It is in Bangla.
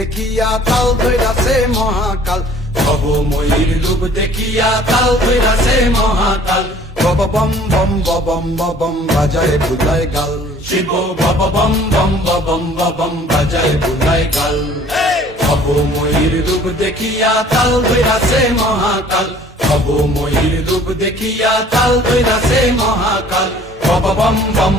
দেখিয়া তাল ধইরাছে মহাকাল, ভবময়ীর রূপ দেখিয়া তাল ধইরাছে মহাকাল। বব বম বম বম বম বাজায় বুলায় গাল, শিব বব বম বম বম বম বাজায় বুলায় গাল। ভবময়ীর রূপ দেখিয়া তাল ধইরাছে মহাকাল, ভবময়ীর রূপ দেখিয়া তাল ধইরাছে মহাকাল। বব বম বম